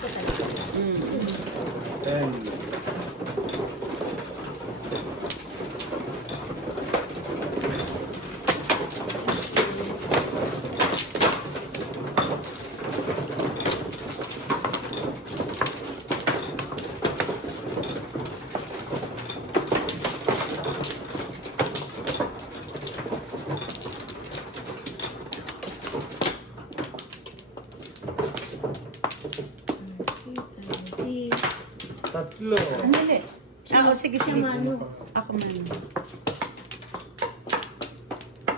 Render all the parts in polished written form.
barato talaga. 10. Tatlo. Andali. Ako, sige, sige. Ako man. Andali na.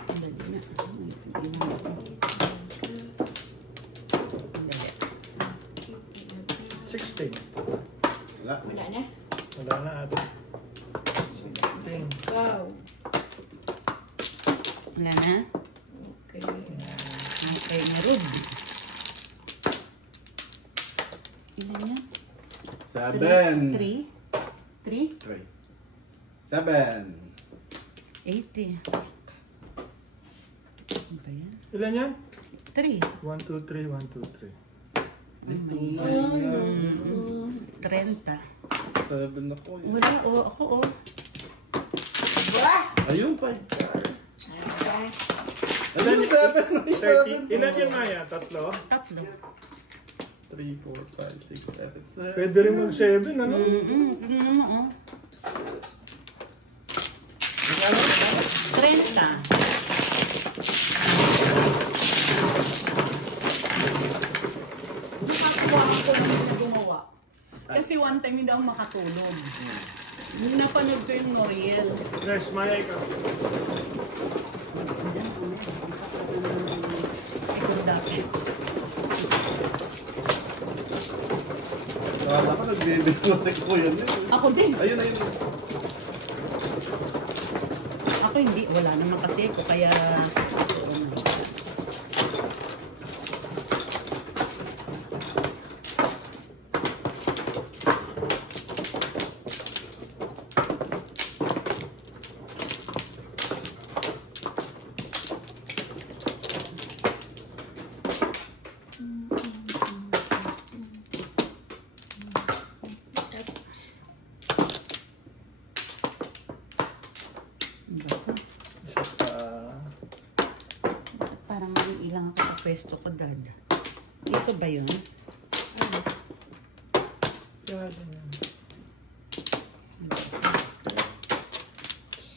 Andali. 16. Wala. Wala na? Wala na ate. 16. Wow. Wala na? Okay. Okay, narod. Ilan yan? 7. 3? 3? 3. 7. 80. Ano ba yan? Ilan yan? 3. 1, 2, 3, 1, 2, 3. Ito na yan. 30. 7 na po yun. Wala, o. Ako, o. Ayun pa. Ilan Ayun, 7 na 30. Ilan yan Maya? Tatlo? Tatlo. 3, 4, 5, 6, 7. Pwede rin mag-7, ano? Tingnan mo, o. 30. Nakakuha ako ng gumawa. Kasi one time hindi ako makatulog. Nung napanood ko yung Noriel. Nurse, Maya ikaw. Siguro dati. Wala ka nagbibigay ko yun. Ako din. Ayun, ayun. Ako hindi. Wala naman kasi ako. Kaya... Parang ilang ako sa pwesto ko, Dad. Dito ba yun? Ano? Yan.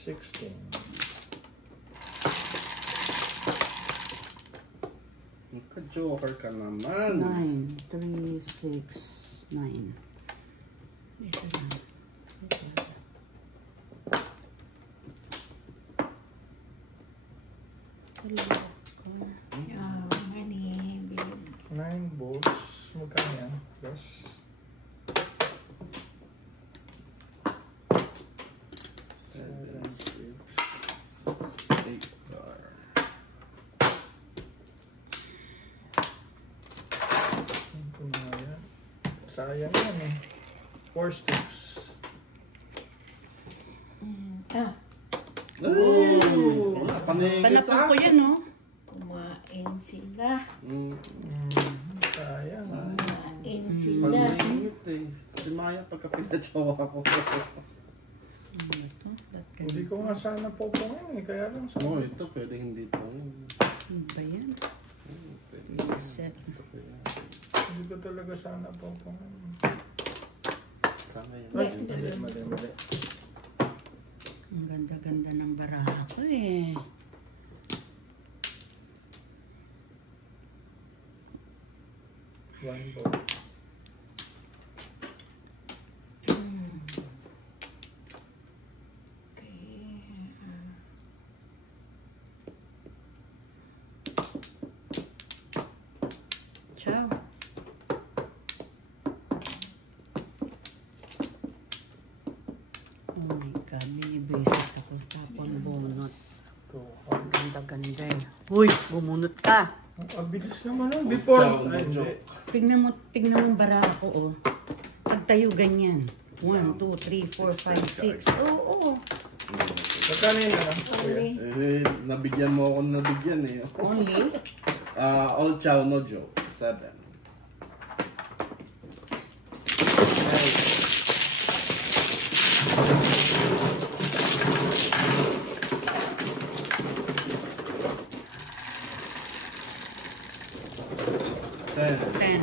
16. Magka-joker ka naman. 9, 3, 6, 9. Dito lang. Oh, money, babe. 9 bolts. Magkano yan? Plus. Seven, 6, 8 star. Ito na yan. Sayang yan eh. 4 sticks. Ah, Oh! Panigis Panakot ko yan, no? kumain sila. Sayang. Kumain sila. Pag-init eh. Si Maya pagka pinatsawa ko. Hindi ko nga sana popongin eh. Kaya lang sa... Oo, ito pwede hindi po. Ano ba yan? Set. Hindi ko talaga sana popongin. Sana yun. Ay, mali. Ang ganda-ganda ng baraha ko eh. One bolt. Ciao. Oh my God, binibisit ako. Tapos bunot. Ito. Ang ganda-ganda eh. Uy, bumunot ka. Ang bilis naman ah. Before. Chow, Ay, hindi. Tingnan mo baraha ko oh. Pagtayo ganyan. 1, 2, 3, 4, 5, 6. Oo. Magkano yun na? Only. Eh, nabigyan mo ako nabigyan eh. Only? All chow, no joke. 7. 10. 10.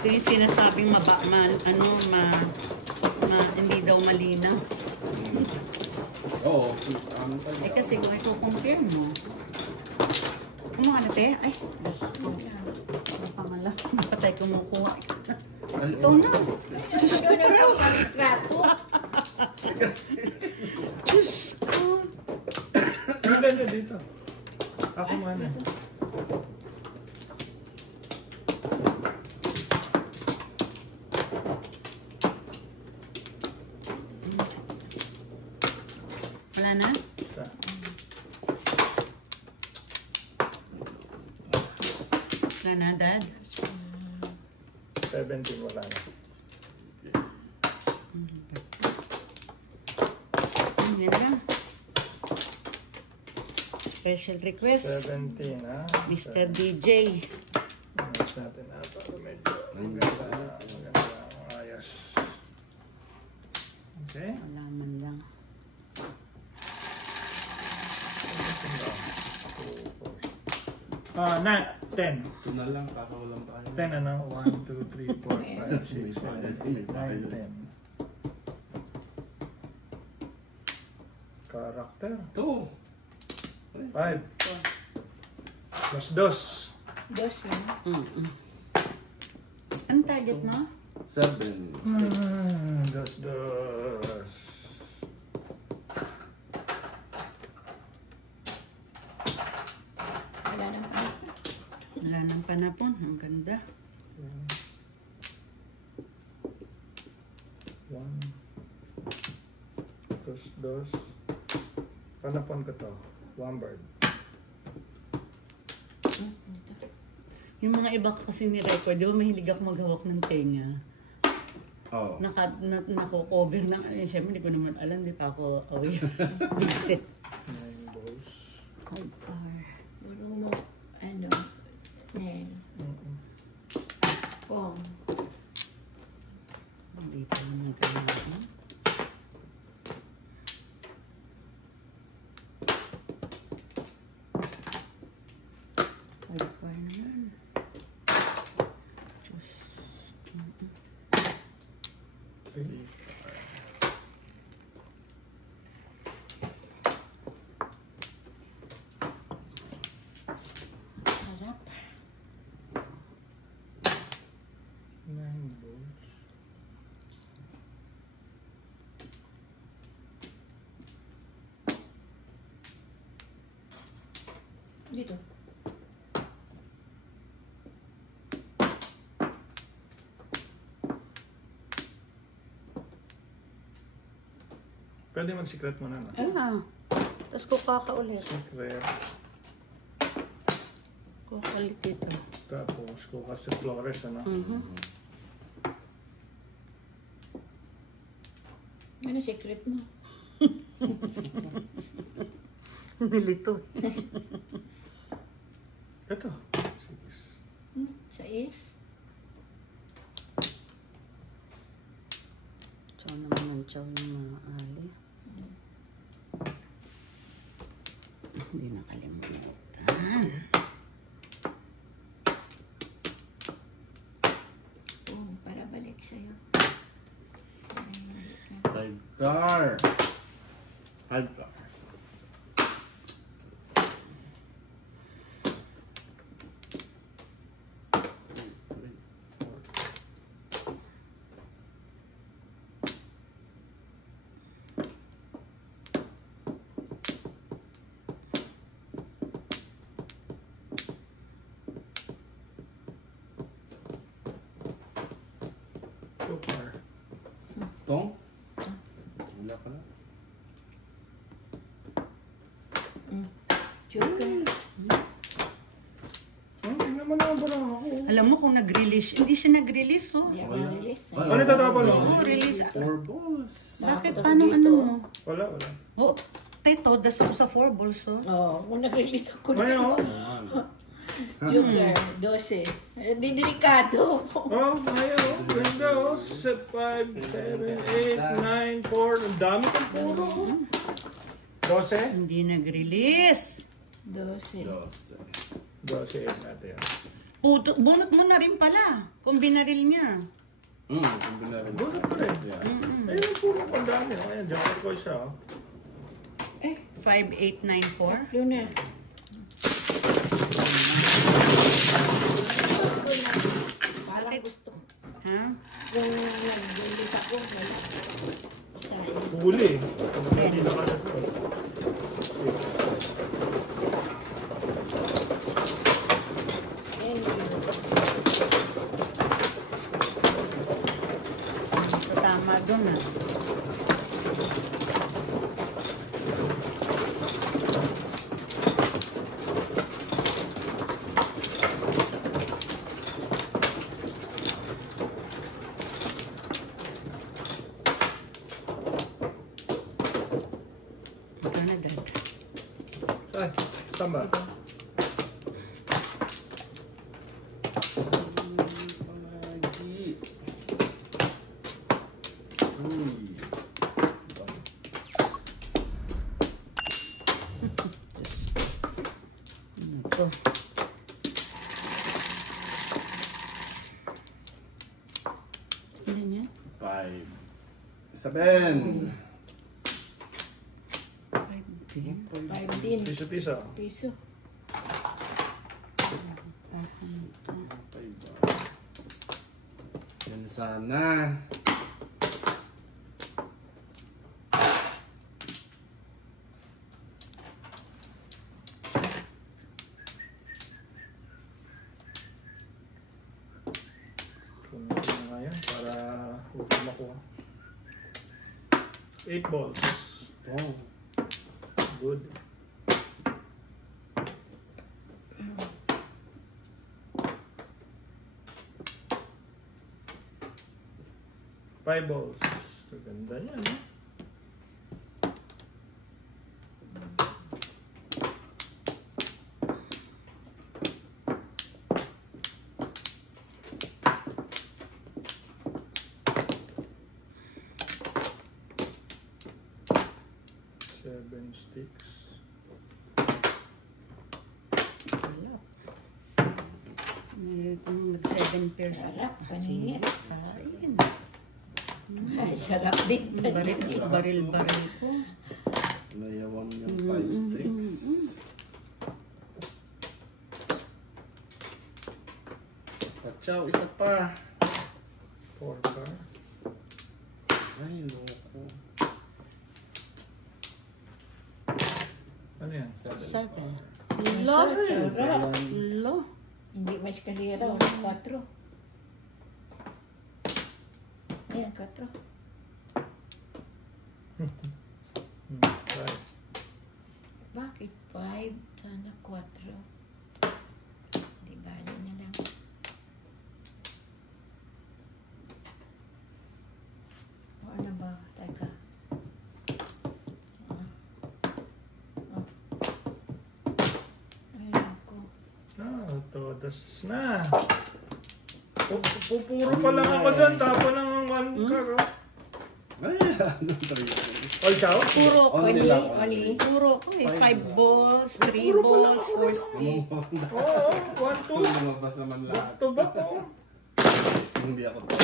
Ito yung sinasabing hindi daw malinaw. Oo. Eh kasi kung i-compare mo. Ano ka na, te? Ay, Diyos ko. Ang pangala. Patay kumukuha. Ikaw na. Diyos ko. Ang ganda dito. Ako mana. Wala na? Isa. Wala na, Dad? 17 wala na. Yan lang. Special request. 17 ha. Mr. DJ. Mas natin na para medyo maganda. Ayos. Okay. Malaman lang. Na 10. Ito na lang, kakawalan tayo. 10 ano? 1, 2, 3, 4, 5, 6, 7, 8, 9, 10. Karakter. Ito. 5. Plus 2. Dos yan. Ang target mo? 7. Dos. Wala nang panahon. Wala nang panapon. Ang ganda. 1. Plus 2. Panapon ko to. One bird. Yung mga iba kasi ni record, di ba mahilig ako maghawak ng tenga? Oo. Nako-cover ng ano. Siyempre, hindi ko naman alam. Di pa ako aware. Visit. 9 balls. Marunong mo, Nel. Pong. Hindi pa naman kailangan. Hardcore naman. Sarap. 9 balls. Dito. Pwede mag-secret mo na. Ah. Tapos kukaka ulit. Secret. Kukulit dito. Tapos kukas sa Flores, ano? Ano secret mo? Nilito. Ito. 6. Sais? Chow naman ang chow yung mga ali. Hindi nakalimutan. Para balik sa'yo. Car. Car. So far. Tong? Wala ka na. Joker. Tingnan mo naman pala ako. Alam mo kung nag-release, hindi siya nag-release, oh. Hindi ako release. Ano tatapon mo? Oo, release. 4 balls. Bakit? Bakit Paano dito? ano mo? Wala. Oh, Tito, das ako sa 4 balls, oh. Oo, kung nag-release ako Ano? Joker, 12. Di delikado. Oh, ayaw. 5, 7, 8, 9, 4. Ang dami kang puro. 12? Hindi nag-release. 12. 12 natin. Bunot mo na rin pala. Kung binaril niya. Combinary. Bunot ko rin. Yeah. Ayun ang puro ang dami. Ayan, joker ko isa. 5, 8, 9, 4. Tatlo na. Parang gusto. Ha? Yung nag-release ako, may sayang. Huli. Hindi na ka Tama doon ah. Magkano dad? Ay, tama. Lagi. Uy. Ito. Ano niya? 5, 7. 5 din. Piso-piso. Piso. Yan sana. Kunin ko na nga yan para huwag ko makuha. 8 balls. Oh. Good. Five balls. Ganda yan. Eh? Seven sticks. Wala. Nag-7 pairs. Sarap, paningin. Kain. Ay, sarap din. Baril ko. Nayawan yung 5 sticks. Pachaw, isa pa. 4 bar. Ay, loko. Ano yan? 7. Lo, sarap. Lo. Hindi may eskalera. 4. Ayan, 4. Right. Bakit 5? Sana 4. Di bali na lang. O ano ba? Teka. Ay, ako. Todas na. Pupuro pa lang ako doon. Tapos ng 1 card. Oh. Ay, ano 3 All chow? Puro, Only lang, oli. Puro ko eh. 5 balls, 3 Puro pa lang balls, ako 4 sticks. Oo, 1, 2. Lumabas naman lahat. To back oh. Hindi ako to.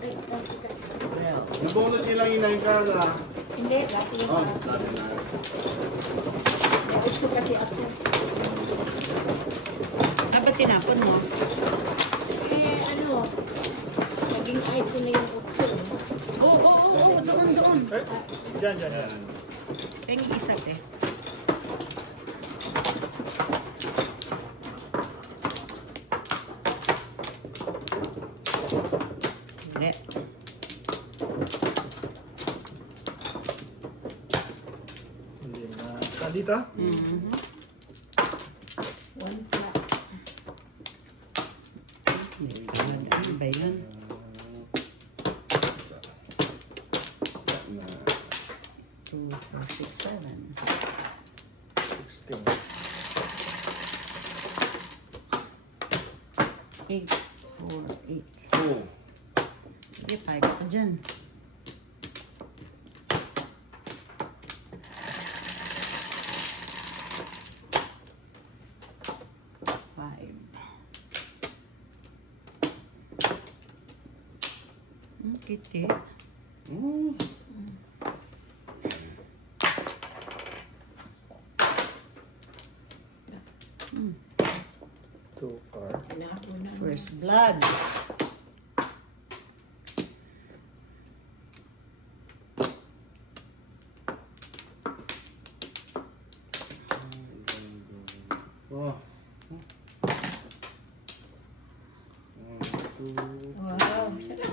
Ay, teka. Nabunot niyo lang yung 9 card ah. Hindi, bati yung Oh, sa sabi na. gusto kasi ako. Ba't tinapon mo? Eh, ano, naging iPhone na yung option. Oo, doon. Eh, dyan. Ayan. Pengi isa eh. Hindi. Hindi na. Dito? Mhm. 1 flat. Ano ba yun? Isa. Na. 2, 4, 6, 7. 16. 8, 4, 8. Oh. Sige, pahit ako dyan. 5. Kiti. Mm. Two card. First blood. Oh. 1, 2. Wow, sarap.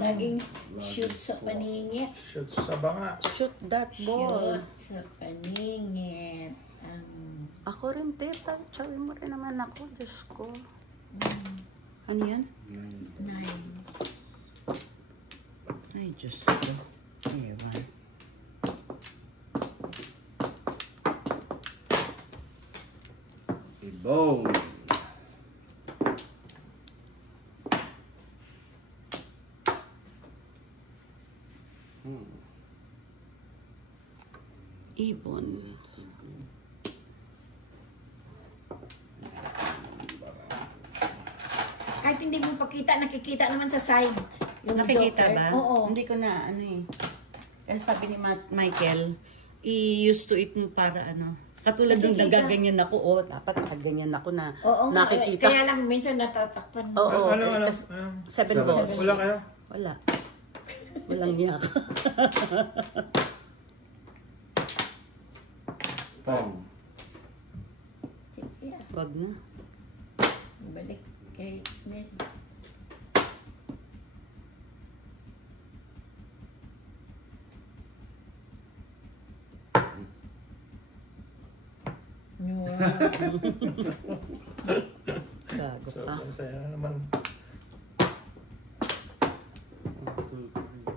Laging shoot sa paningit. Shoot sa banga. Shoot that ball. Shoot sa paningit. Ako rin, teta. Tsawi mo rin naman ako. Diyos ko. Ano yan? 9. Ay, Diyos ko. Ewan. Ibon. Ibon. Kahit hindi mo pakita, nakikita naman sa side. Yung Nakikita joker. ba? Oo. Hindi ko na, ano eh. Kasi sabi ni Michael, i-used to it mo para ano. Katulad nung Nakikita. nagaganyan ako, oh, dapat nagaganyan ako na Oo nga, nakikita. kaya lang minsan natatakpan. Oo, Ano? kasi 7 balls. Wala kayo? Wala. Walang yak. Pong. Yeah. Wag na. Balik kay Ned. Gago So, pa. masaya naman. 1, 2, 3, 4.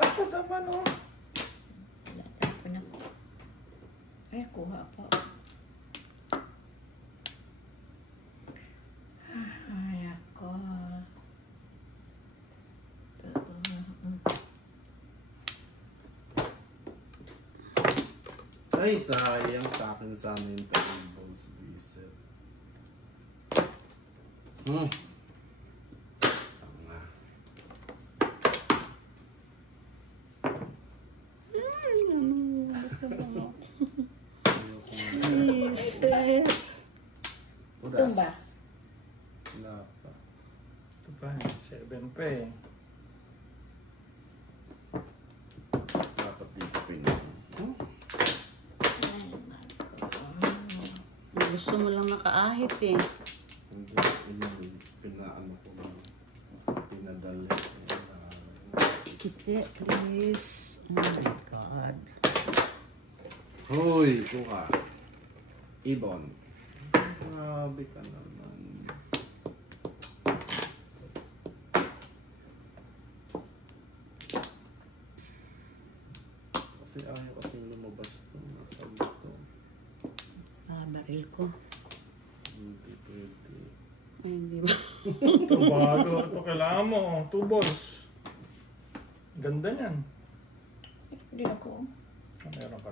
Bakit naman oh? Wala tayo pa na. Ay, kuha pa. Ay, ako. Ay, sayang sa akin sana yung tables reset. Tama. Reset. Tumba. Wala pa. Ito pa, 7 pa eh. Dapat dito pin. Gusto mo lang nakaahit eh. Hindi, yun, pinaano ko lang. Pinadali. Kiti, please. Oh my God. Hoy, kuha. Ibon. Grabe ka naman. Kasi ayaw kasi lumabas to. Nasa dito. Baril ko. Hindi pwede. Ay, hindi ba? Ito bago. Ito kailangan mo. 2 balls. Ganda niyan. Hindi ako. Meron ka.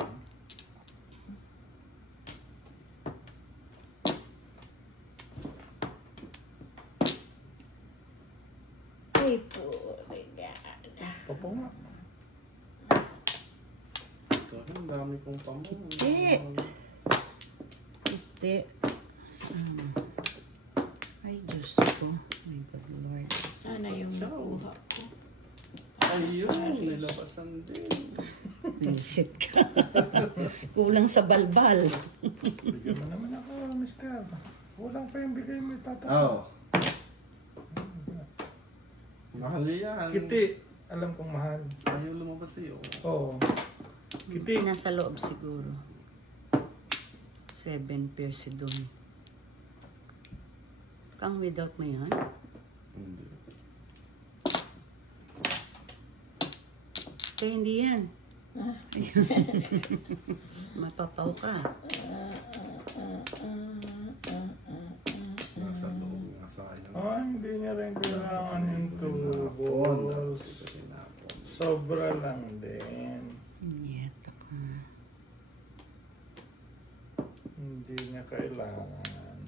Ay, puligad. Papo nga. Ito, ang dami kong pamon. Kiti. Kiti. Ay, Diyos ko. My God, Lord. Sana yung nakuha ko. Ayun, nilabasan din. Visit ka. Kulang sa balbal. Bigyan mo naman ako, mister. Kulang pa yung bigay mo, tata. Oo. Mahal yan. Kiti. Alam kong mahal. Ayaw lumabas iyo. Oo. Kiti. Nasa loob siguro. 7 pairs doon. Kang without mo yan? Hindi. Kaya hindi yan. Mapapaw ka. Nasa loob nga sa akin. Ah, hindi niya rin kailangan yung 2 balls. Sobra lang din. Ito pa. Hindi niya kailangan.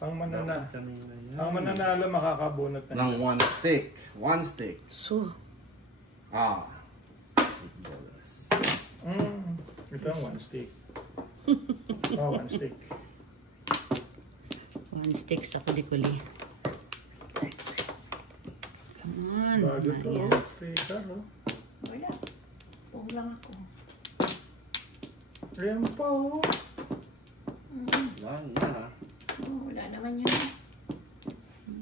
Ang mananalo makakabunot na Ng 1 stick. 1 stick. So, Ah. Ito ang 1 stick. Oh, 1 stick. 1 stick sa kulikuli. Come on. Bago to. Ayan. Trigger, oh. Wala. Pong lang ako. Ayan pa, oh. Lang na. Wala naman yun.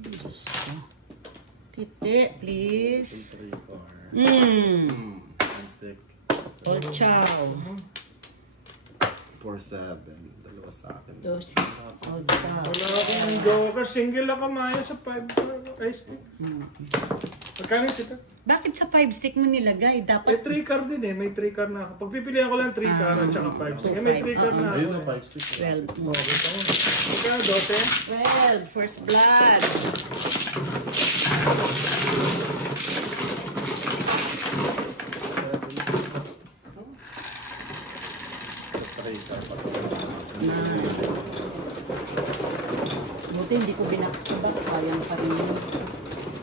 Diyos ko. Titi, please. 3 card. 1 stick. All chow. 4-7. Dalawa sa akin. 12. All chow. Wala akong joker. Single lang kamaya sa 5 stick. Pagkano yung sita? Bakit sa 5 stick mo nilagay? Eh, Dapat 3 card din eh. May 3 card na ako. Pagpipilihan ko lang 3 card at saka 5 stick. Eh, may 3 card na ako. Ayun na 5 stick. 12. Okay, tama. Pagkano, 12? 12. First blood. Buti hindi ko binakabak. Sayang pa rin yun.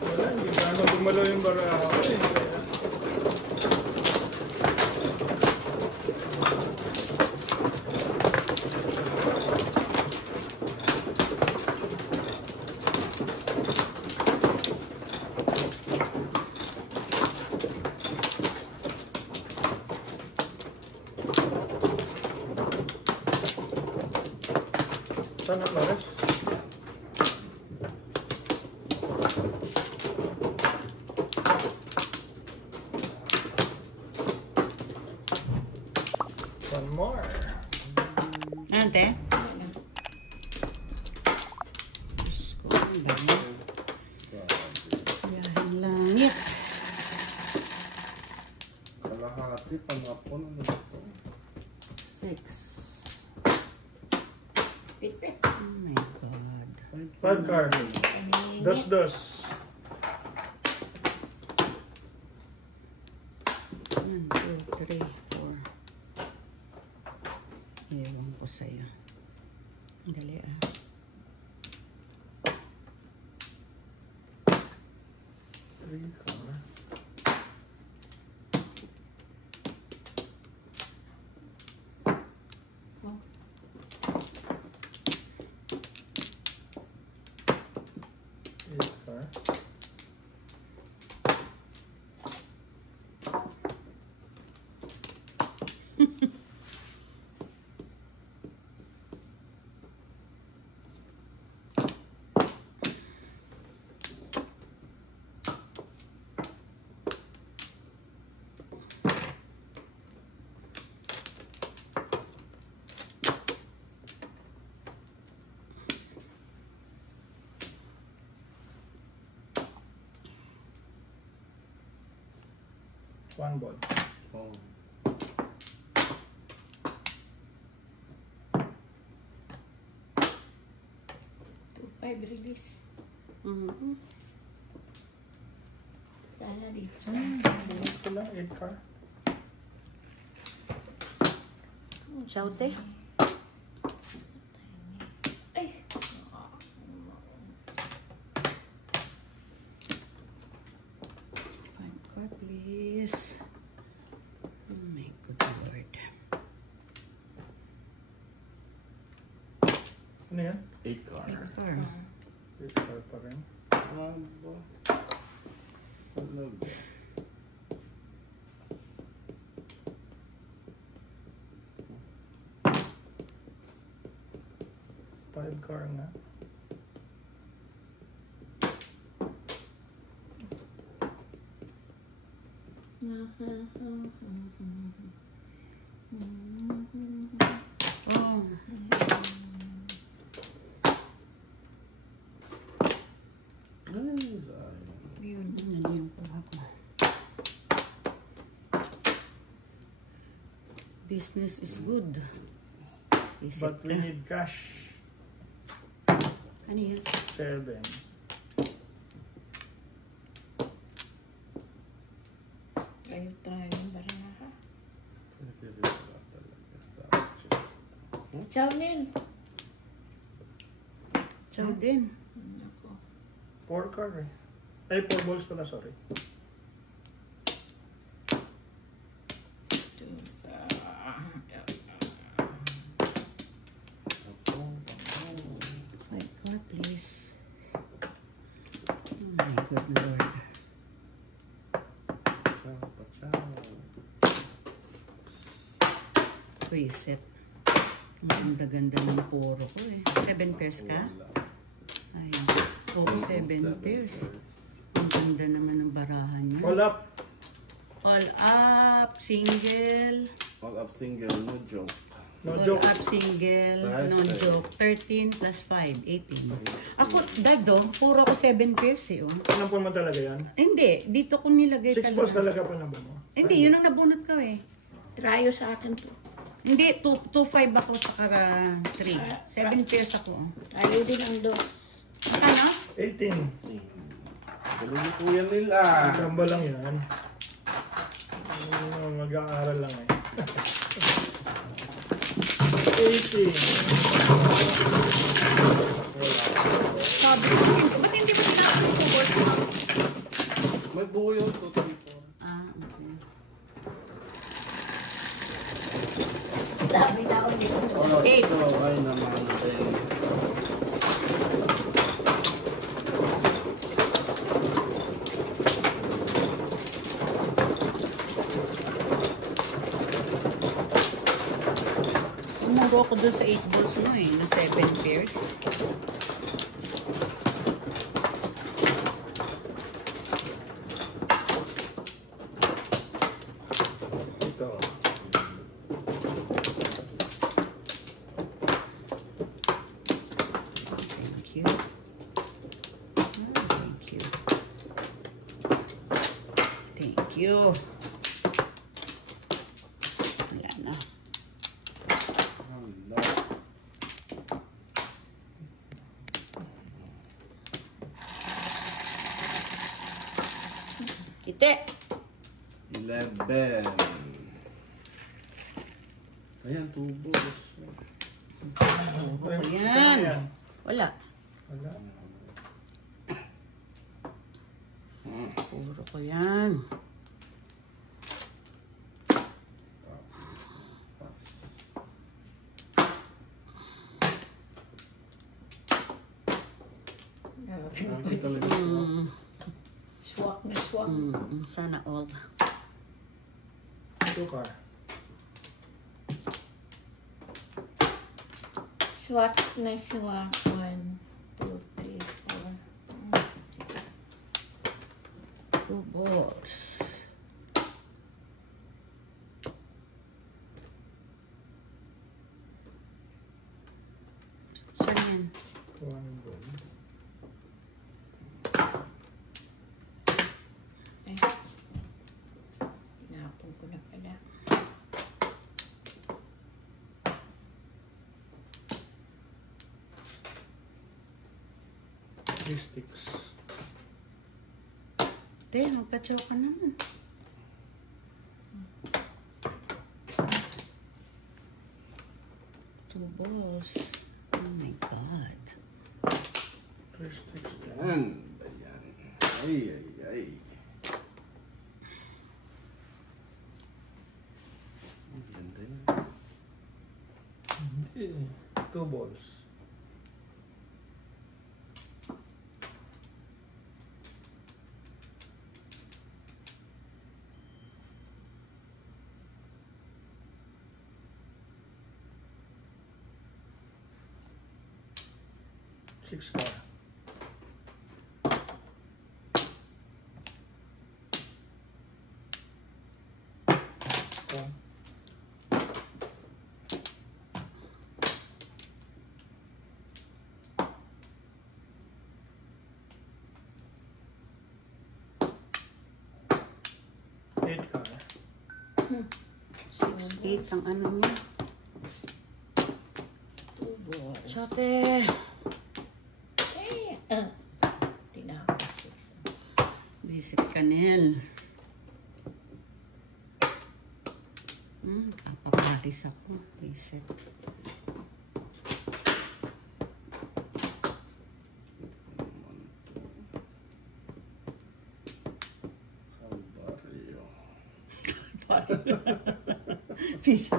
Wala, hindi pa ano gumalaw yung baraha ko eh. Sana Flores? One more. Ante? Wala. Diyos ko, ang dami. Yahin langit. Kalahati, panapon. Ano ito? 6. Pit-pit. Oh my God. 5 card. Dos. 1, 2, 3, 4. Ewan ko sa'yo. Dali ah. Three card. Eight card. One ball. Oh. 2-5 release. Sana dito sa... Bukas ko lang, 8 card. Chaute? Ay! 5 card, please. Oh my good Lord. Ano yan? 8 card. 8 card. 8 card pa rin. Ano? Ano ba? Five card na. Oh. Ay, sayang. Di business is good. Isip But we na. need cash. Ano yun? 7. Tayo yung baraha. Pwede rin wala talaga. Chow Nin. Chow din. Ako. 4 card eh. Ay, 4 balls pala, sorry. Five card, please. Oh my good Lord. Ciao, ciao. Reset. Ang ganda-ganda ng puro ko eh. 7 pairs ka? Wala. Ay, oo, 7 pairs. Ang ganda naman ng barahan niya. All up. All up, single. All up single, no joke. No All joke. up, single, Plus non-joke. 13 plus 5, 18. Ako, dado, puro ko 7 pairs eh. Oh. Panampon mo talaga yan? Hindi, dito ko nilagay 6 balls talaga. talaga panampon mo? Hindi, yun ang nabunot ko eh. Tryo sa akin to. Hindi, 2-5 ako saka 3. 7 pairs ako. Oh. Tryo din ang dos. Ano? 18. Galing po yan nila. Kamba lang yan. Mag-aaral lang eh. 18. Sabi ko, ba't hindi mo tinapos yung board mo? May buo yung 2, 3, 4. Ah, okay. Dami na ako dito. Oh, Eight. ito ay naman din. Umuro ako doon sa 8 balls mo eh, na 7 pairs. Ito. Thank you. Ah, thank you. Thank you. Wala na. Hello. Kite! 11. Ayan, 2 balls. Ayan. Wala. Wala. Puro ko yan. Nakita lang ito. Swak na swak. Sana all. 2 card. Swak na swak. 1, 2, 3, 4. 2 balls. Saan yan? 1 ball. Ay. Pinapon ko na pala. Three sticks. Te, magpa-chow ka naman. Two balls. Oh my God. 3 sticks. Yan. Ayan. Ay, ay, ay. Ang ganda yun. 2 balls. Six card. One. Eight card. 6 8 ang ano niya. Chote. Tinapos 6. Visit Kanel. Kapaparis ako. Visit. Visit.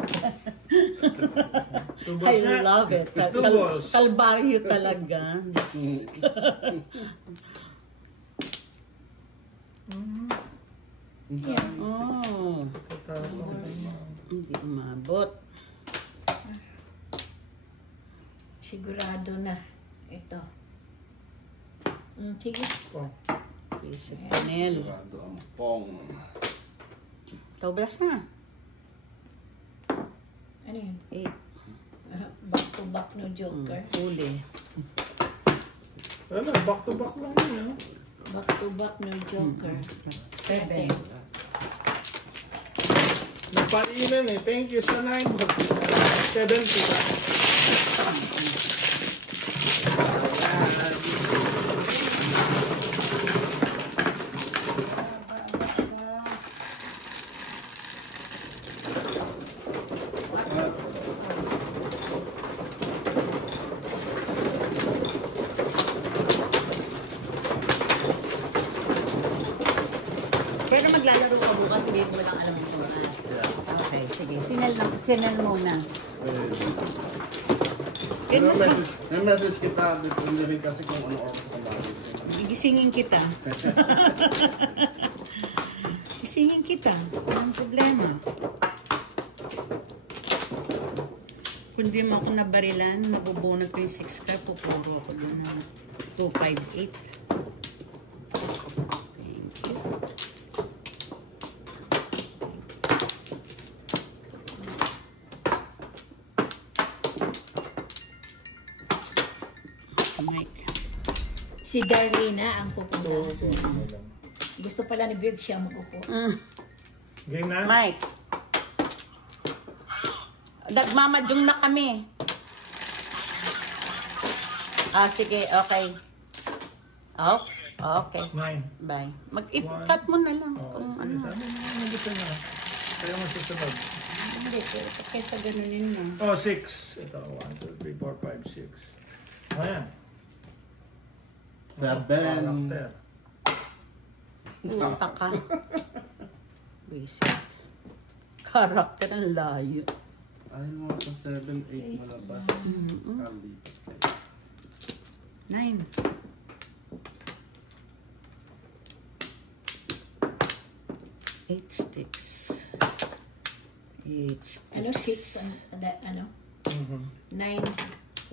I love it. Kalbaryo talaga. Oh. Hindi umabot. Sigurado na. Ito. Sige. Visit Kanel. Sigurado ang pong. Toblas na. Ano yun? 8. Back to back no joker. Huli. Wala, back to back lang yun. Back to back no joker. 7. Nagpainan eh. Thank you sa 9. 70. Pero maglalaro ka bukas, hindi mo lang alam kung oras. Okay, sige. Sinal muna. May message kita dito rin kasi kung ano oras ka magising. Gigisingin kita. Gisingin kita. Walang problema. Kung di mo ako nabarilan, nabubunot ko yung 6 ka, pupuro ako doon na 258. Mike. Si Darlena ang pupunta. Gusto pala ni Bird siya magupo. Game na? Mike. Nagmamadyong na kami. Sige, okay. Oh, okay. 9. Bye. Mag-cut mo na lang kung ano. Sabi mo, nandito na. Kaya mo susunod. Hindi, kaysa ganunin mo. Oh, 6. Ito, 1, 2, 3, 4, 5, 6. Ayan. 7. Karakter. Punta ka. Basic. Karakter ang layo. Ayaw mo sa 7, 8 malabas. Kalipat. 9. 8 sticks. 8 sticks. Ano 6? Ano? 9.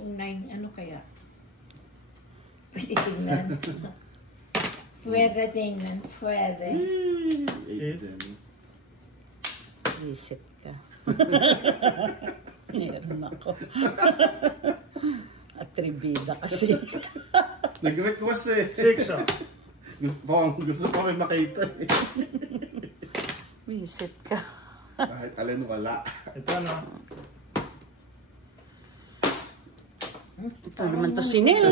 Kung 9, ano kaya? Pwede tingnan. Pwede tingnan. Pwede. 8 din. Reset ka. Meron ako. Atribida kasi. Nag-request eh. 6 ah. Gusto ko rin makita eh. Reset ka. Kahit alin wala. Ito na. Ito naman to si Nel.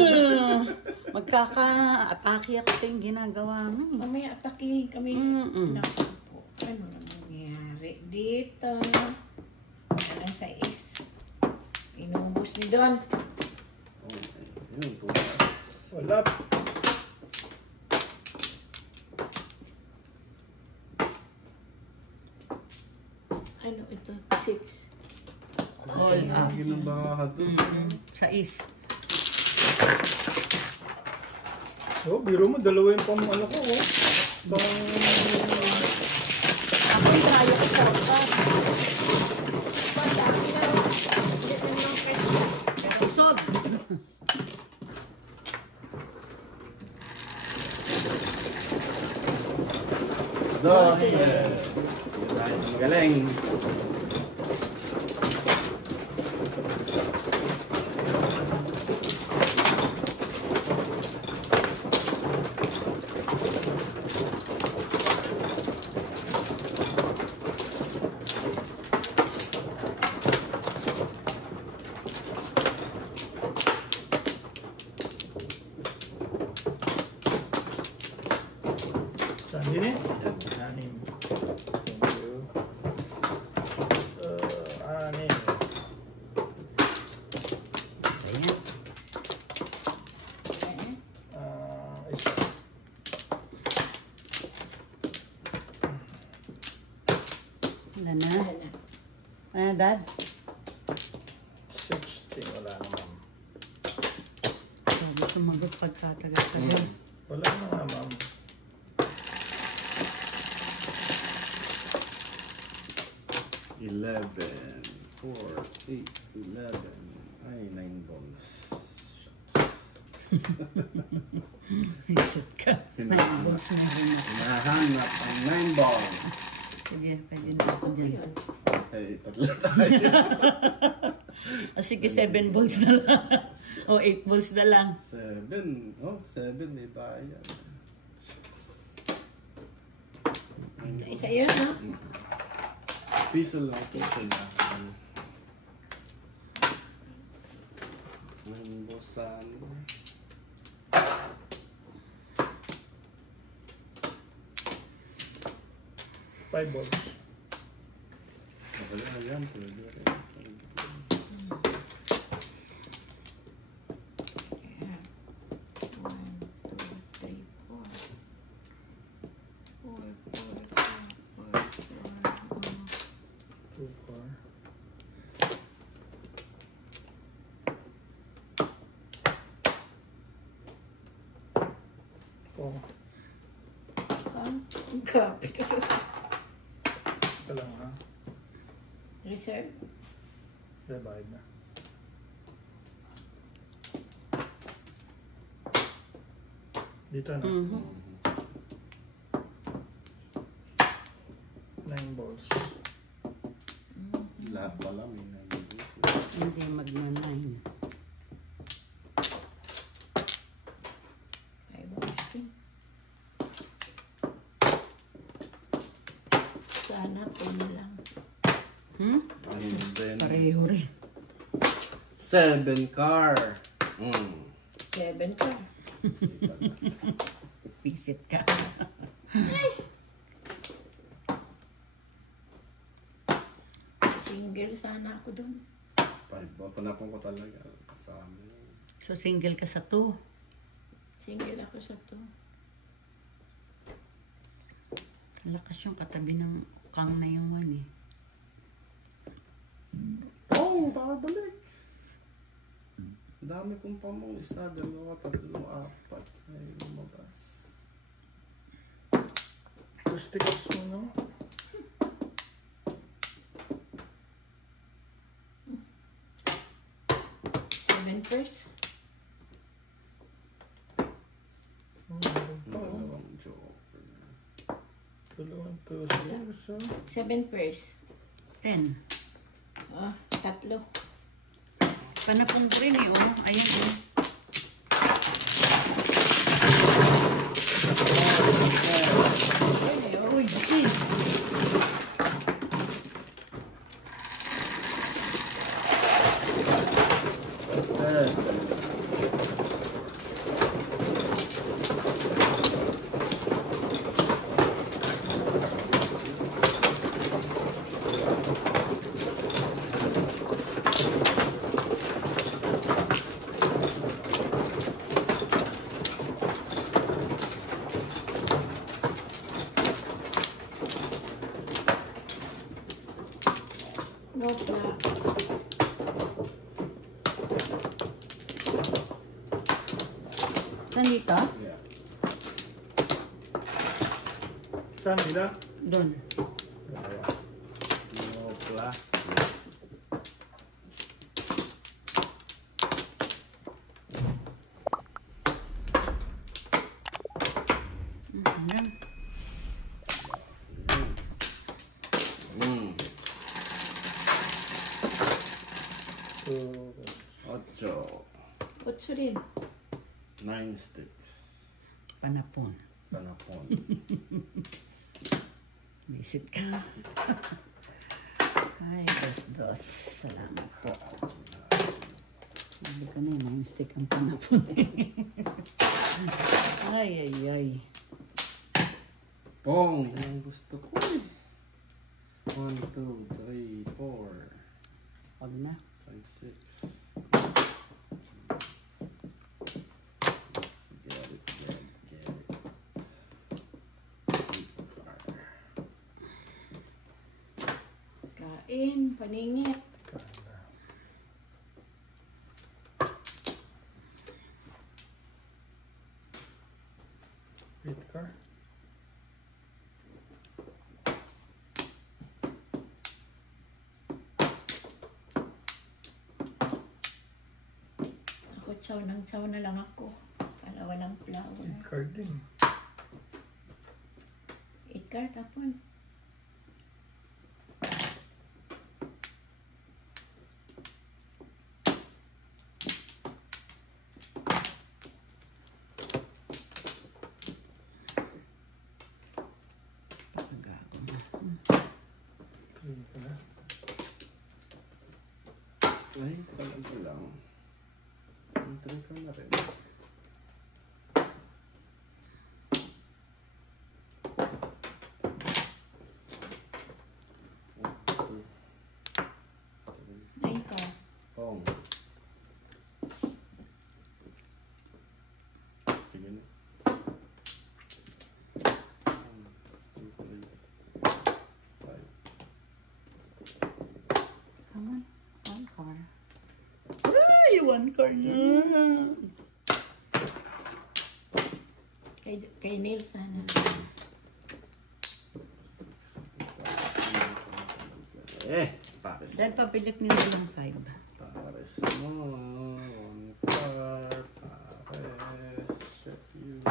Magkaka-atake ako sa yung ginagawa mo. Mamaya atakihin kami. Naku po. Ano na nangyari dito? Anong size? Inubos ni Don. Yun, tumas. Wala. Ano ito? 6. All up. Lagi ng baka doon. 6. Oh, biro mo, dalawa yung pang-ano ko, oh. Ako yung kaya ko sa upat. Madami na. Dito naman presya. Sod. Dos. Nice, magaling. Hindi eh? Anim. Thank you. Anim. Ayan. Isa. Wala na. Wala na. Ano, Dad? 60. Wala naman. Sabi sumagot pagkatagal-tagal. Wala na nga, ma'am. Eleven, 4, 8, 11. Ay, 9 balls. Isot ka. Nine-balls na rin ako. Hinahanap ang 9 balls. Sige, pwede na ako dyan. Okay, tatlo tayo. Sige, 7 balls na lang. O, 8 balls na lang. 7. Oh, 7 may bayan. Isa yun, no? Piso lang, piso lang. Ang bosan. Five balls. Wala yan, pwede rin. Ayan. 1, 2, 3, 4. 2, 4. Oh, Ang grabe ka. ito lang ha. Reserve? Revive na. Dito na. 9 balls. Lahat pala may nandito. Hindi magna-9. Ay, bakit? Sana kung lang. And then, Pareho rin. 7 car. 7 ka. Pisit ka. Single sana ako dun. 5 ball. Panapon ko talaga. Kasama yun. So, single ka sa 2. Single ako sa to. Lakas yung katabi ng kang na yung one eh. Oh, babalik. Dami kong pamong. 1, 2, 3, 4. Ay, lumabas. First tickets mo, no? Seven first. Dalawang joker. Dalawang two, so. 7 first. 10. Ah, 3. Panapong rin eh, oh. Ayun, oh. Uy, bakit? That's it. No pa. Saan dito? Yeah. Saan nila? Doon. No plus. Ayan. Mm. Two. 8. 8 rin. 9 sticks. Panapon. Panapon. Visit ka. Ay, dos. Salamat po. Sabi ko na yung stick ang panapon. Ay, ay, ay. Pong! Yan ang gusto ko eh. 1, 2, 3, 4. All na. 5, 6. Get it. Kain, paningit. Read the card. Ako tsaw na lang ako. Para walang flower. Read card din. Ikar, tapon. Read ka na. Ay, tagal ko lang. Entry ka na rin. Nine ka. Pong. Sige na. 1, 2, 3, 5. Come on. One car. Ay, one car na. Kay Neil sana. Pares. Dahil papilit nila yung 5. Pares mo. 1 car. Pares. Check you.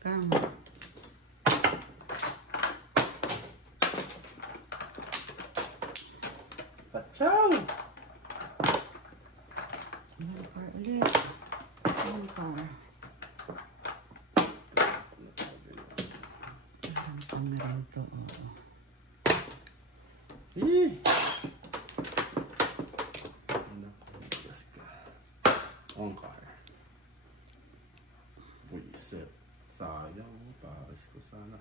Come. Pachaw! One car ulit. One car. Ang camera ito. Oo. Eh! Yes ka. On car. Reset. Sayang. Pares ko sana.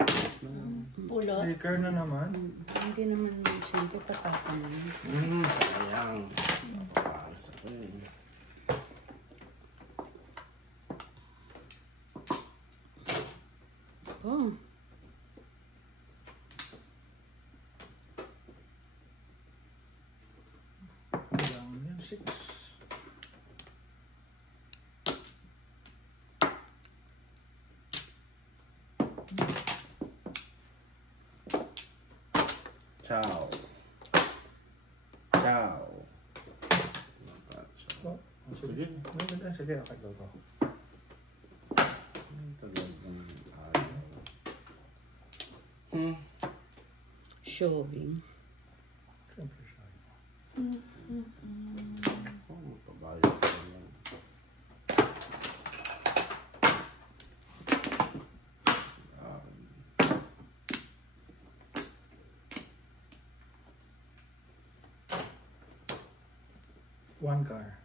Pulot. Read card na naman. Hindi naman siyempre patapon na. Sayang. Pares ako eh. Oh. Bilang yan, 6. Ciao. Ciao. Oh, sige. Sige, okay, go. Showing. Siyempre siya. One car.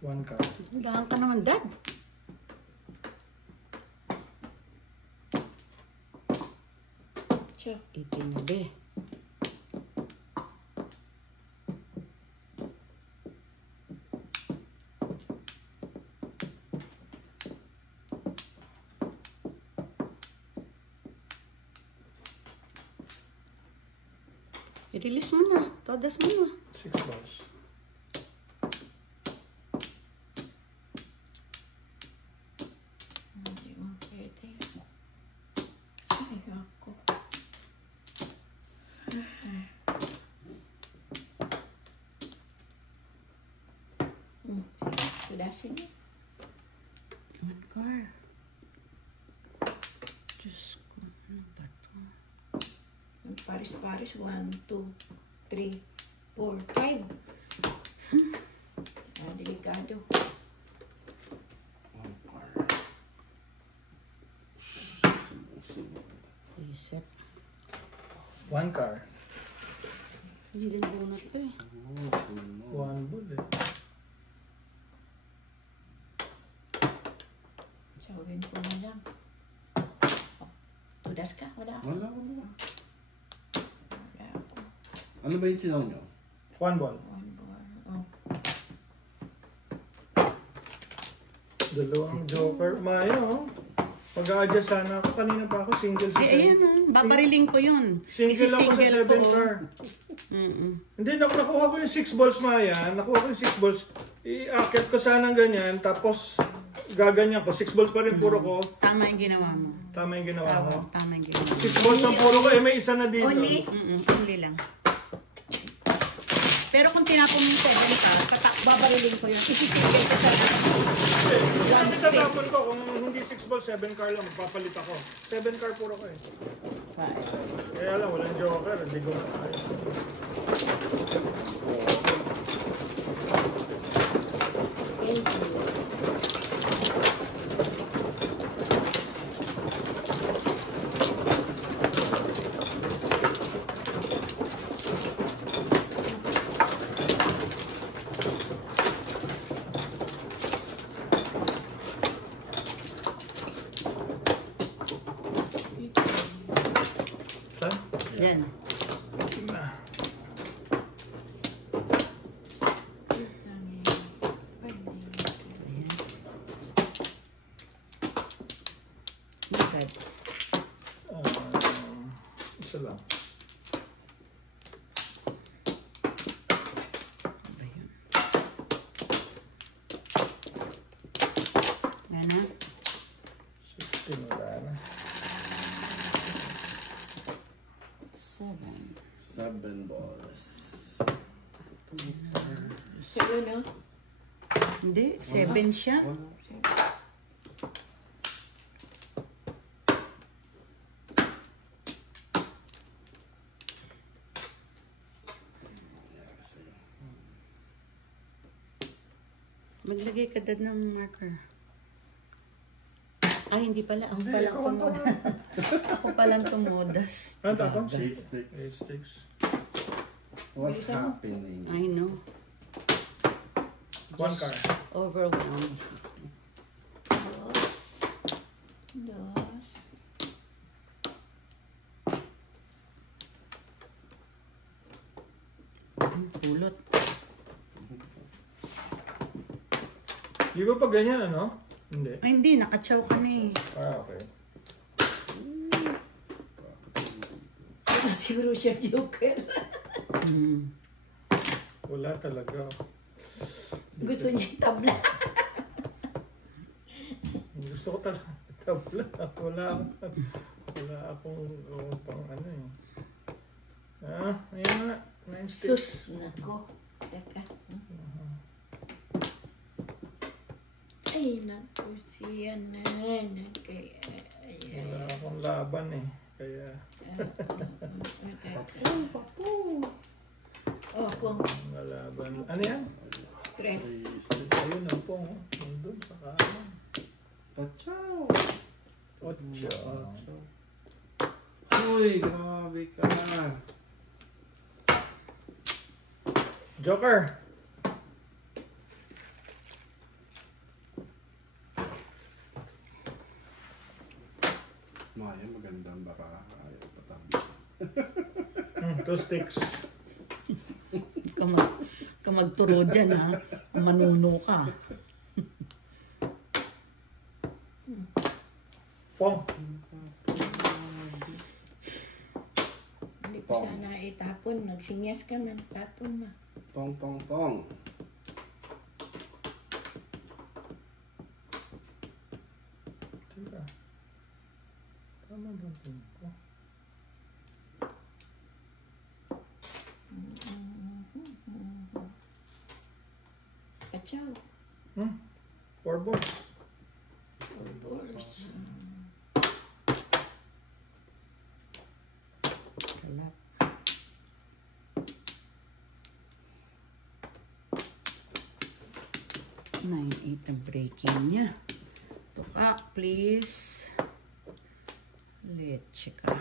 One car. Dahan ka naman, Dad. Siya. Itinabi. I-release mo na. Todas mo na. 6 balls. Hindi mo pwede. Ay, ako. Sige, tudasin niya. One car. Diyos ko. Ano ba ito? Paris. 1, 2, 3, 4, 5. Delikado. Reset. One car. Hindi din bunot ito eh. One bullet. Gawin ko na lang. Oh, tudas ka? Wala ako. Wala. Wala ako. Ano ba yung sinaw nyo? 1 ball. One ball. Oh. Dalawang joker. Mayo, oh. Mag-a-adjust sana ako. Kanina pa ako single. Eh, ayun, babariling ko yun. Single ako sa Isi-single 7 ko. car. Hindi, nakuha ko yung 6 balls, Maya. Nakuha ko yung 6 balls. I-akit ko sana ng ganyan. Tapos, gaganyan ko. 6 balls pa rin puro ko. Tama yung ginawa mo. Tama yung ginawa ko. Tama yung ginawa mo. 6 balls ang puro ko. Eh, may isa na dito. Only? Only lang. Pero kung tinapon mo yung 7 ka, Babariling ko yun. Isisigil ko sa Hindi sa tapon ko. Kung hindi 6 balls, 7 car lang. Papalit ako. 7 car puro ko eh. Kaya lang, walang joker. Hindi ko na kaya. Thank you. Saan? yan. Bakit? Isa lang. Ba yun? Yan na. 16 wala na. 7. 7 balls. Sa'yo, no? Hindi, 7 siya. Wala. Maglagay ka dad ng marker. Ay, hindi pala. Ako Hindi, palang ikaw ang tumudas. Ako palang tumudas. Ano tapos? 8 sticks. 8 sticks. What's happening? I know. 1 car. Overwhelmed. Dos. Pulot. Di ba pag ganyan, ano? Hindi. Ay, hindi. Nakachaw ka na eh. Okay. Siguro siya joker. Wala talaga. Gusto niya itabla. Gusto ko talaga tabla. Wala akong pang ano eh. Ayan nga. 9 sticks. Sus, nako. Teka. Ay, naku, siya na. Wala akong laban eh. Kaya... Papu. Oh, kung Ang laban. Ano yan? stress. Ayun ang pong. Nandun sa kanan. Pachaw. 8. Uy, grabe ka. Joker. Maya, magandang baka ayaw patabi. 2 sticks. Ka magturo dyan ha. Manuno ka. Pong. Hindi ko sana itapon. Nagsinyas ka man. Tapon na. Pong, pong, pong. Teka. Tama ba ito? Kachaw. 4 balls. Balls. Wala. 9-8 ang breaking niya. Tukak, please. Leche ka.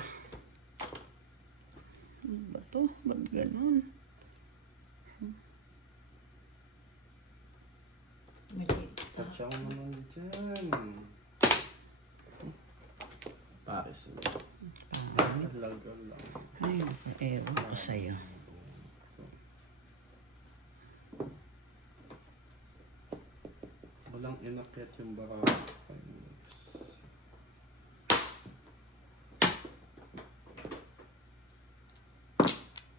Ano ba to? Ba't ganun? Maliit. Pachaw naman dyan. Paris. Talaga lang. Ay, ewan ko sa'yo. Walang inakyat yung baka.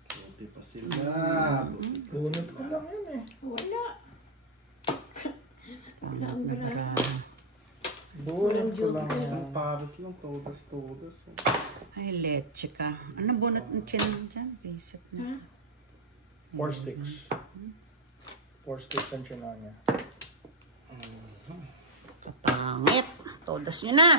Buti pa sila. Bunot ko lang yun eh. Wala. Wala ang bra. Bunot ko lang yan. Isang Paris lang, todas. Ay, leche ka. Ano bunot ng chin mo dyan? Basic na. 4 sticks. 4 sticks ang chino niya. Kapangit. Todas nyo na.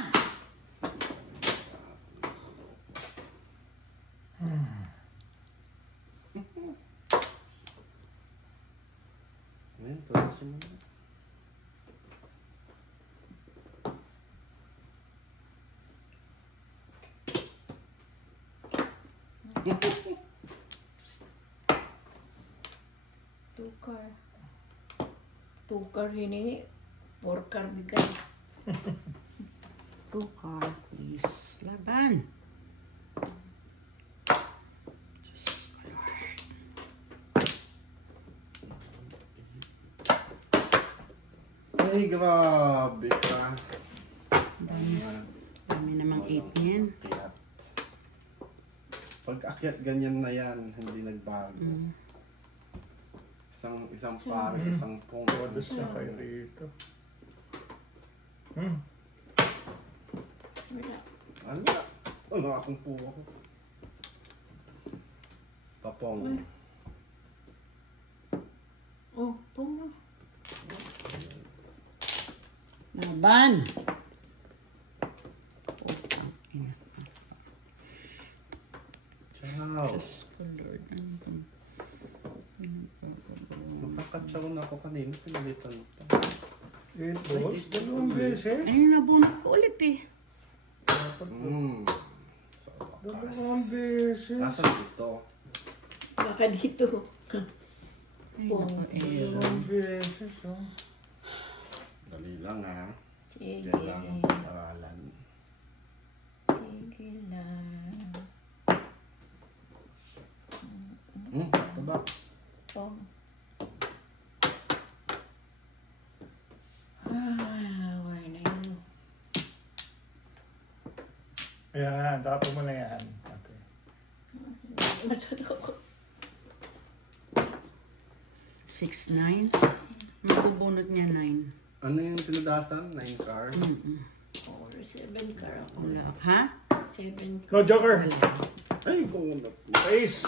Ayan, todas mo na. Tukar ini. 4 car bigay. Two car, please. Laban. Ay, grabe ka. Dami namang 8 niyan. Akyat. Pag akyat ganyan na yan, hindi nagbago. Isang Paris, isang pong. Todas na kayo rito. Wala. Wala. Ano akong puwa ko? Papong. Oh, puno. Laban. Ciao. Diyos ko, Lord. Nakakatsaw na ako kanina, pinalitan pa. 8 balls? Dalawang beses? Ayun, nabunot ko ulit eh. Sa wakas. Dalawang beses. Nasaan dito? Baka dito. Ay, naku, Dalawang beses, oh. Dali lang ha. Sige. Yan lang ang pag-aralan. Sige lang. Ito ba? Oh. Why na yun? Ayan, tapo mo na yan. Okay. Matulog ko. 6, 9. Mabubunot niya 9. Ano yung pinudasan? 9 car? 7 car ako. Wala. Ha? 7 car. No, Joker! Ay, bunot. Ace!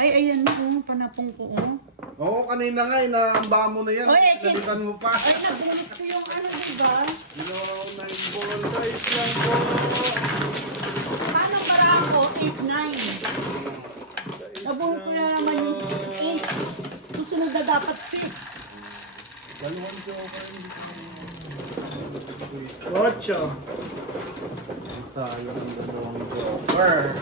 Ay, ayan mo. Panapong ko. Oh. Oo, kanina nga, inaamba mo na yan. Oy, Pinalitan mo pa. Ay, nabunot ko yung ano, diba? No, 9 ball. Guys lang po. Paano para ako? 8, 9. Nabunot ko na naman yung 8. Susunod na dapat 6. Dalawang joker. 8. Sayang ang dalawang joker.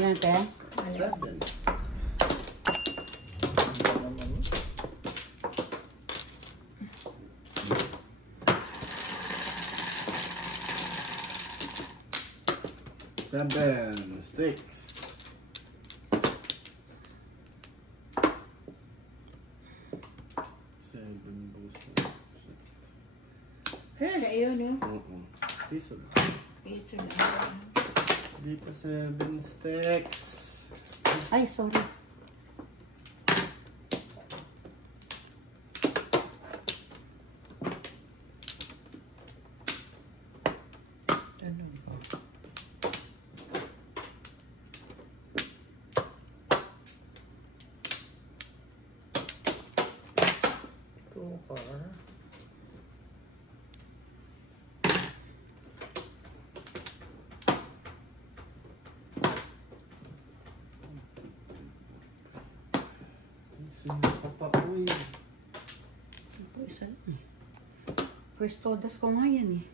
Yan, te. 7. Seven sticks. Seven boost. Sa iyo, no? Piso lang. Piso lang. Di pa 7 sticks. Ay, sorry. Ano ba? First todas ko nga yan eh.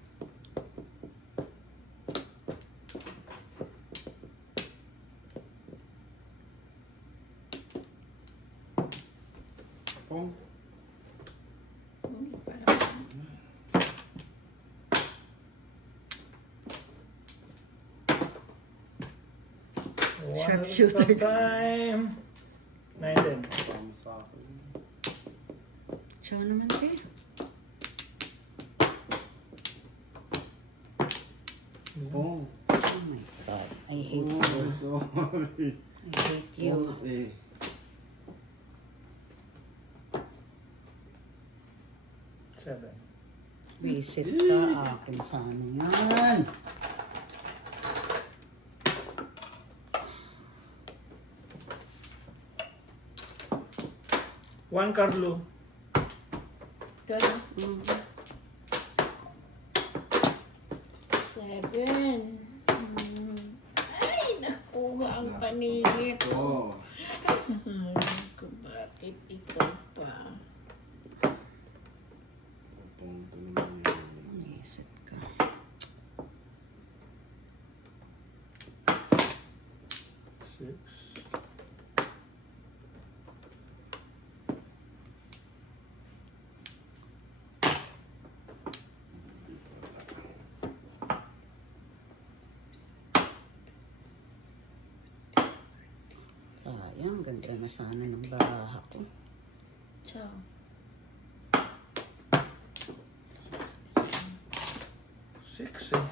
Pong. Hindi pala. Sharpshooter. Time. 9 din. Pong sa akin. Siya naman te. Pong. Oh my God. I hate you. Sorry. I hate you. Pong eh. Seven. Visit ka. Akin sana yan. One Carlo. Ito na. 7. Ay, nakuha ang paningit. Oh. Bakit ikaw pa? Pong ito naman yan. Visit ka. Six. Sayang, ganda na sana ng baraha ko. Ciao. Six eh.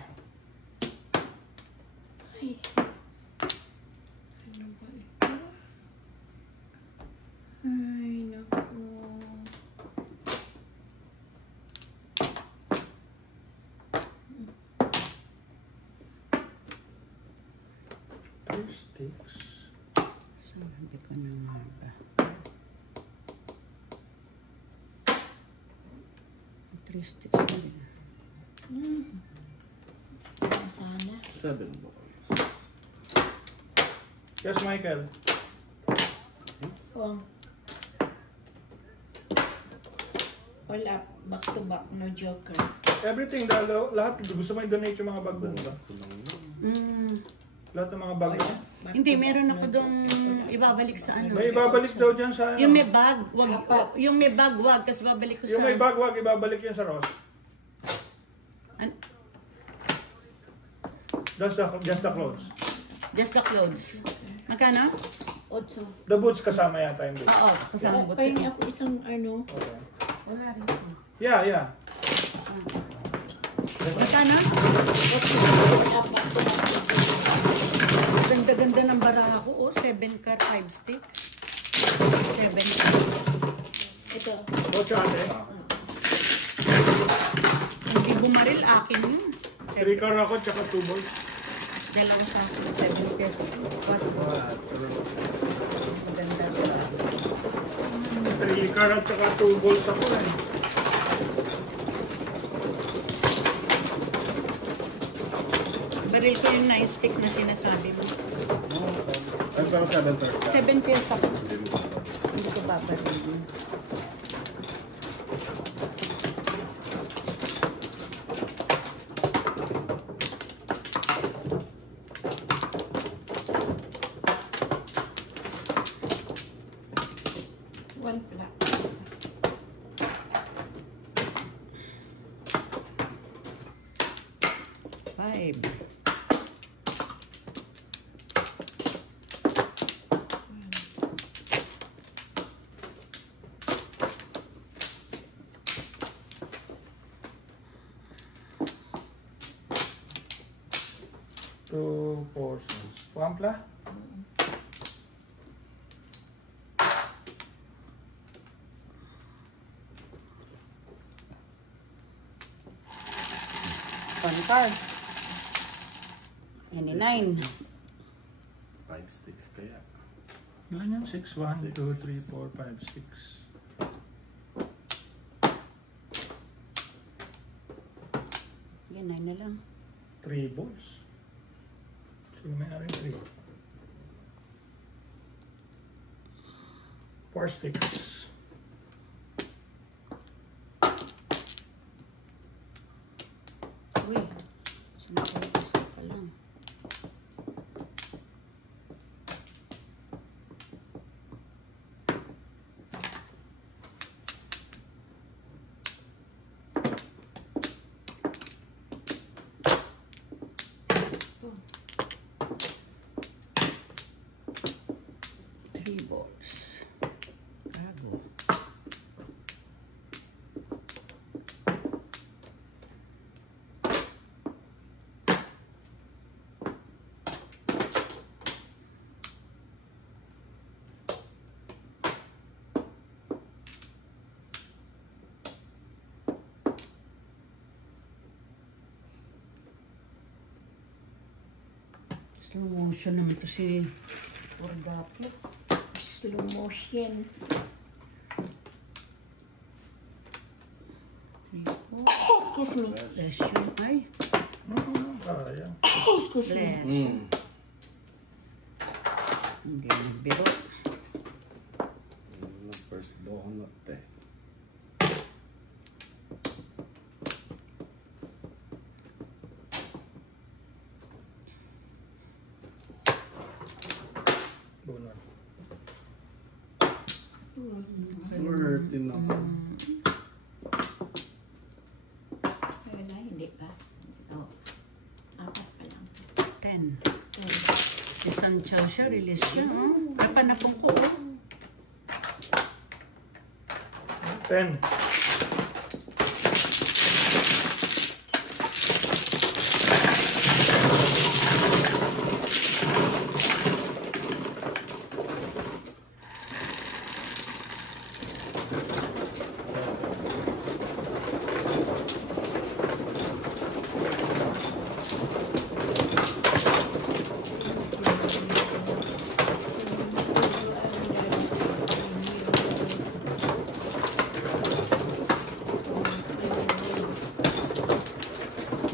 Ay. Ano ba ito? Ay, naku. Three sticks. Sabi ko na nga ba. 3 sticks na rin. Sana. 7 balls. Yes, Michael. Oh. Wala. Back to back. No joker. Everything, lahat. Gusto mo i-donate yung mga bag mo ba? Lahat ng mga bag mo? Hindi, meron ako doon ibabalik sa ano. May ibabalik daw dyan sa ano. Yung may bag, wag. Yung may bag, wag. Kasi babalik ko sa... Yung may bag, wag ibabalik yan sa Ross. Just the clothes. Just the clothes. Magkano? 8. The boots kasama yata yung boots. Oo, kasama ko. Pahingi ako isang ano. Okay. Wala rin. Yeah. Magkano? Ganda-ganda ng baraha ko. Oh, 7 car, 5 stick. 7 car. Ito. Ocho ate. Hindi bumaril, akin yun. 3 car ako, tsaka 2 balls. Dalawang sa akin, 7 pesos. Maganda baraha. 3 car at tsaka 2 balls ako eh. Baril ko yung 9 stick na sinasabi mo. Ay, pero 7 third. 7 pesos ako. Hindi mo ba? Hindi ko babarilin. One flat. Five. Two portions. Wampla? One card. Any 9. 5 sticks kaya. Ilan yan? 6, 1, 2, 3, 4, 5, 6. Yan, 9 na lang. 3 balls. Sino may ari 3? 4 sticks. Uy, sinapos pa lang. Three balls. Gago. Slow motion naman to si Orgapo. Slow motion. Excuse me. Bless you. Ay. Kaya. Excuse me. Bless. Hindi biro. First donut eh. Bunot. Swerte naman. Wala, hindi pa. Oh. 4 pa lang. 10. Isang chow siya, release siya. Kapan na pong ko. 10.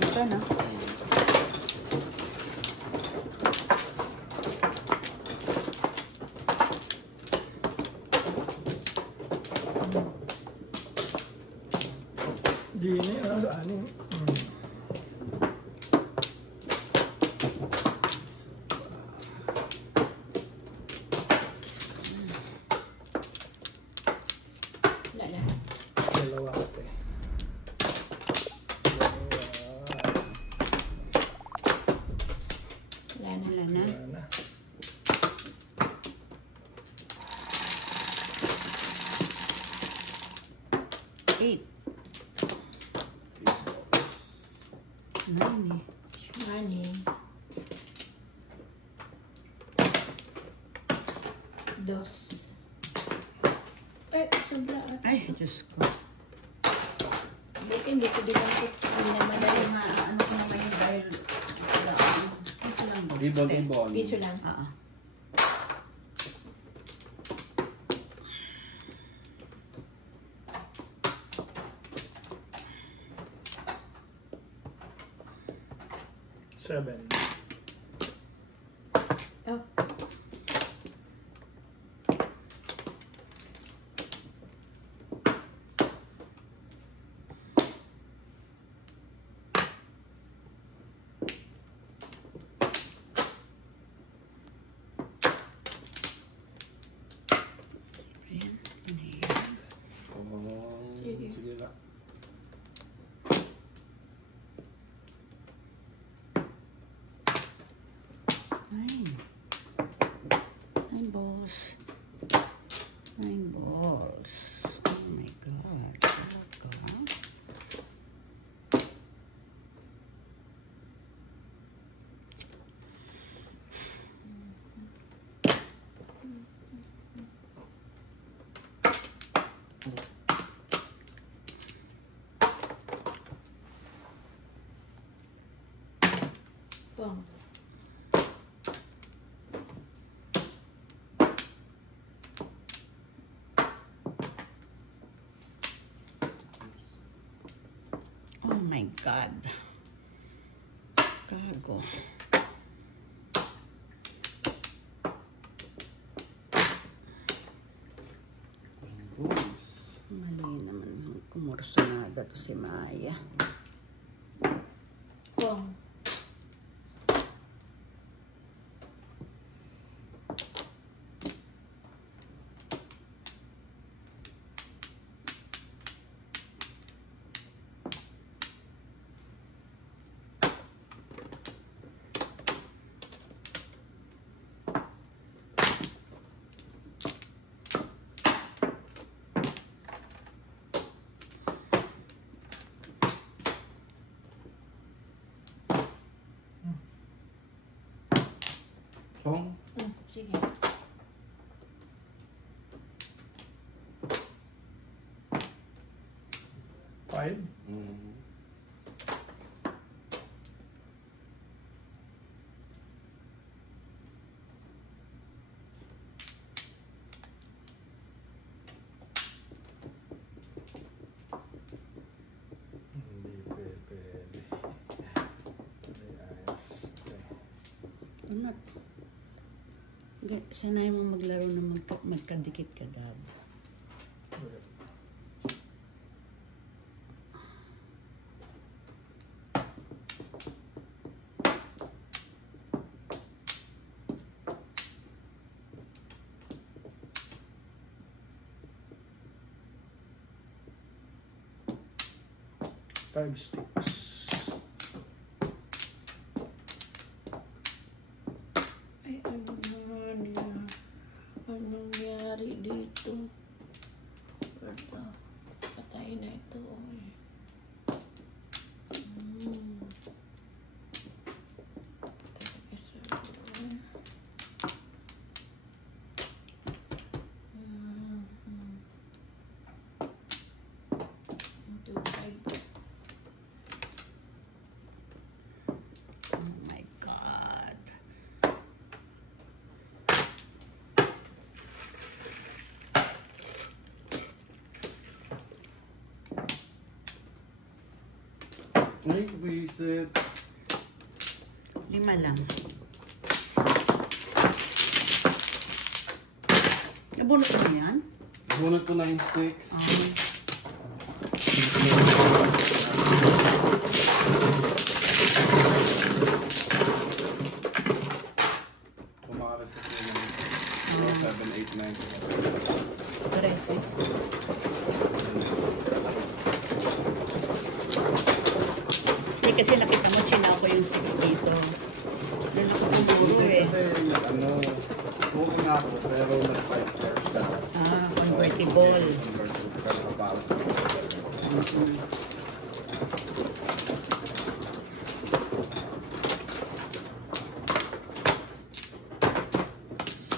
Ito na. Gini, anim. Wala na. Dalawa ate. Wala na. Wala na. Wala na. Eight. 9 eh. Money. Dos. Sobra. Ay, Diyos ko. Buti hindi ko din ako. Hindi naman dahil Dahil nga, ano ko naman yung dahil piso lang ba? Ibon-ibon. piso lang. Oo. Seven. Oh. Ayan, inayan. Sige lang. Nine. 9 balls. 9 balls. Oh my God. Talaga. Bong. Oh my God. Gago. Mali naman. Kumursunada to si Maya. Kung? Sige. Five. Hindi pwede. May ayos. Okay. Unat. Hindi, sanay mo maglaro ng magkadikit ka, Dad. Okay. Five sticks. Ay, ano naman yan? Anong nangyari dito? Ito. Patay na ito. Talaga sa doon. Ito, five. Oh my God. Ay, reset. 5 lang. Nabunot mo yan? Bunot ko 9 sticks. Pumakas kasi yung 7, 8, 9. Tres. Hindi kasi nakita mo, chinako yung 6 dito. Doon ako pumuro Hindi eh. kasi ano, buko na ako pero nag-5 cars na. Convertible. Convertible. Pero kapalas na ako.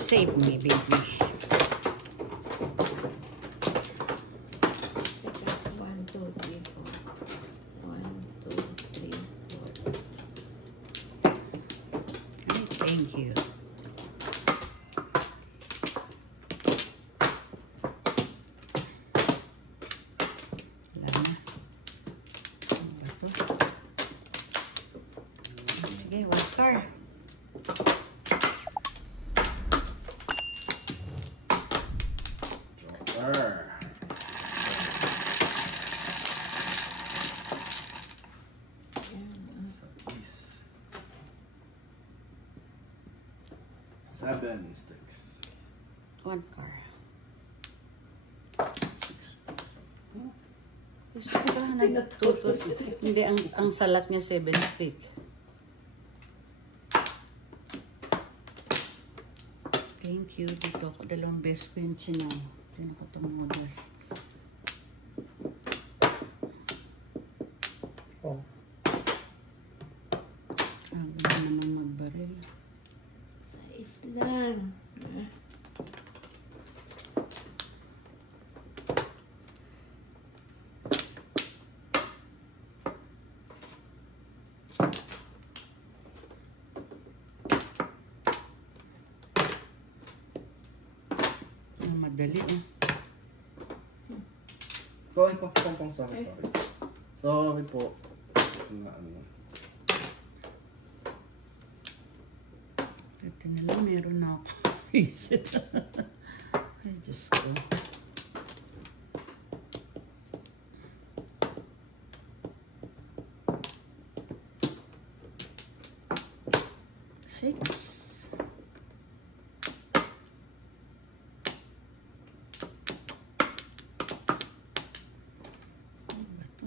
Save me, baby. Teka, 1, 2, 3, 4. 1, 2, 3, 4. Ay, thank you. Wala na. Ano ba ito? Sige, one car. Joker. Is 7 sticks. One car. 6 sticks. Gusto ko ba nagtutot? Hindi, ang salat niya 7 stick. Thank you. Dito ako 2 best friend siya na. Dito ako tumudas. Oh. Ganda naman magbaril. Sa Islam. Ang madali eh. Sorry po, sorry. Sorry po. Ano. Ito na lang, meron na ako. Visit. Ay, Diyos ko. Six. Ano ba ito?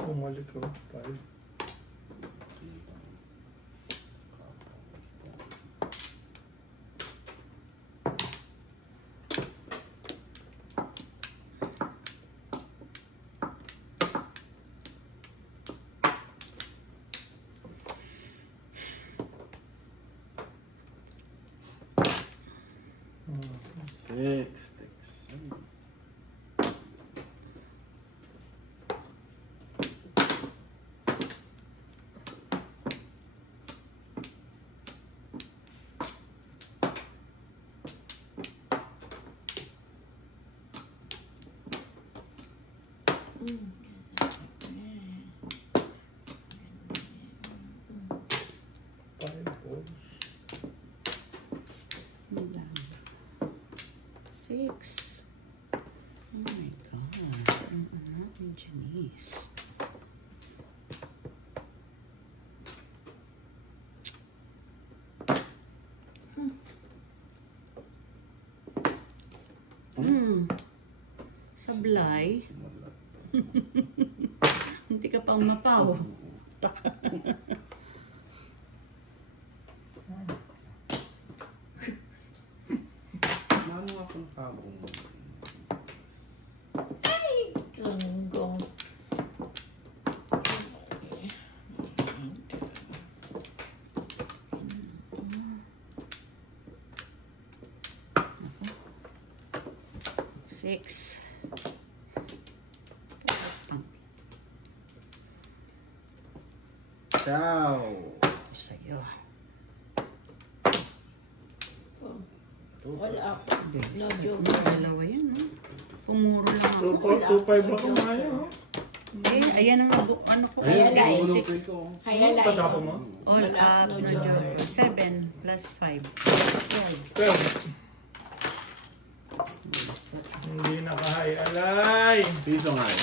Bumalik ko. Five. Five balls. 6. Oh my God. Natin, Janice. Sablay. Hindi ka pa umapaw. Mano akong pabong. Ay, langgong. Six. Ciao. Sa'yo. Wala. No joke. Dalawa yan, no? Pumuro lang ako. 2.5 ako ngayon. Eh, ayan ang ano ko. Ayun, Hayalay. uulutin ko. Hayalay. Patapo mo? All Wala, up, no no joke. joke. 7 plus 5. 12. Hindi nakahayalay. Piso nga eh.